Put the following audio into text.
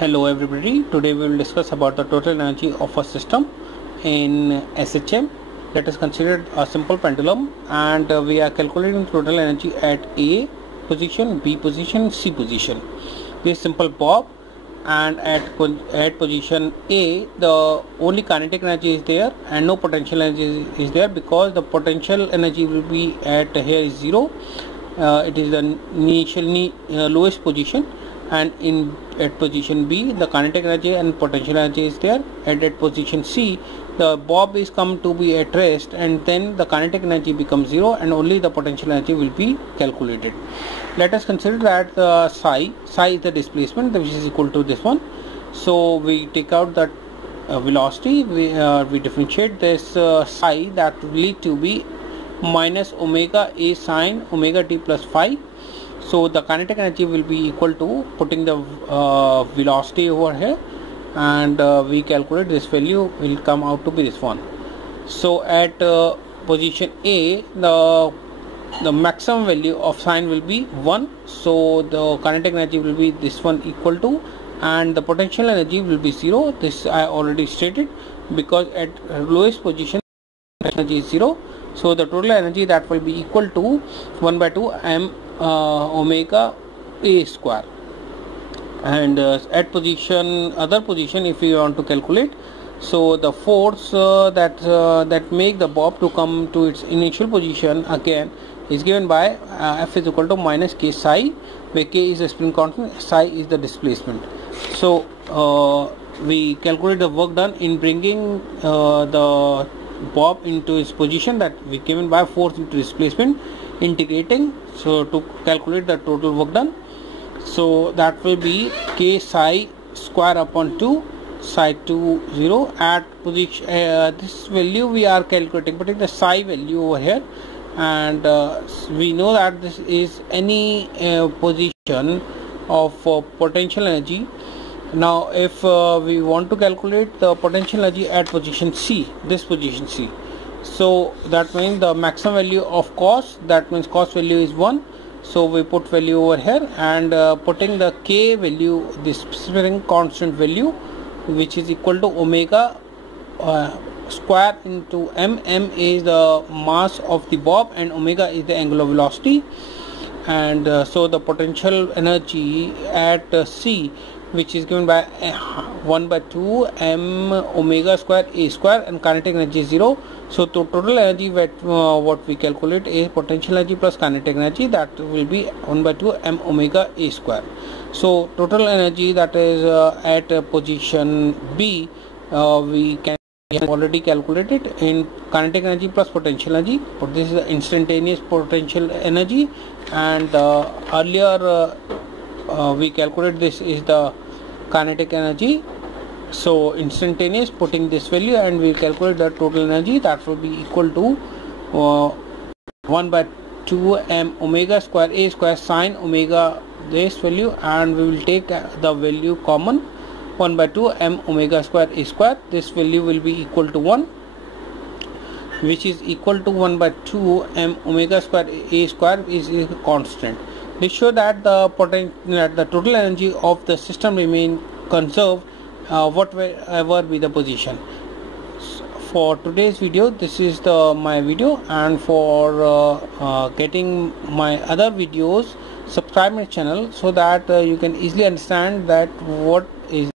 Hello everybody, today we will discuss about the total energy of a system in SHM. Let us consider a simple pendulum and we are calculating total energy at A position, B position, C position. This simple bob, and at position A the only kinetic energy is there and no potential energy is there, because the potential energy will be at here is 0. It is the initially lowest position, and at position B the kinetic energy and potential energy is there, and at position C the bob is come to be at rest, and then the kinetic energy becomes 0 and only the potential energy will be calculated. Let us consider that psi is the displacement which is equal to this one. So we take out that velocity, we differentiate this psi, that will lead to be minus omega a sine omega t plus phi. So the kinetic energy will be equal to, putting the velocity over here, and we calculate this value will come out to be this one. So at position A the maximum value of sine will be 1, so the kinetic energy will be this one equal to, and the potential energy will be 0. This I already stated, because at lowest position energy is 0, so the total energy that will be equal to 1 by 2 m omega a square. And at other position, if you want to calculate, so the force that make the bob to come to its initial position again is given by F is equal to minus k psi, where k is the spring constant, psi is the displacement. So we calculate the work done in bringing the bob into its position, that we given by force into displacement, integrating, so to calculate the total work done. So that will be k psi square upon 2 psi to 0. At position this value we are calculating, putting the psi value over here, and we know that this is any position of potential energy. Now if we want to calculate the potential energy at position C, this position C, so that means the maximum value of cos, that means cos value is 1, so we put value over here, and putting the k value, this spring constant value, which is equal to omega square into m. M is the mass of the bob and omega is the angular velocity, and so the potential energy at C, which is given by 1 by 2 m omega square a square, and kinetic energy is 0. So the total energy what we calculate is potential energy plus kinetic energy, that will be 1 by 2 m omega a square. So total energy that is at position B, we can already calculated in kinetic energy plus potential energy, but this is the instantaneous potential energy, and earlier we calculate this is the kinetic energy. So instantaneous, putting this value, and we calculate the total energy, that will be equal to 1 by 2 m omega square a square sine omega this value, and we will take the value common, 1 by 2 m omega square a square. This value will be equal to 1, which is equal to 1 by 2 m omega square a square is a constant. This shows that the total energy of the system remain conserved whatever be the position. For today's video, this is my video, and for getting my other videos, subscribe my channel, so that you can easily understand that what is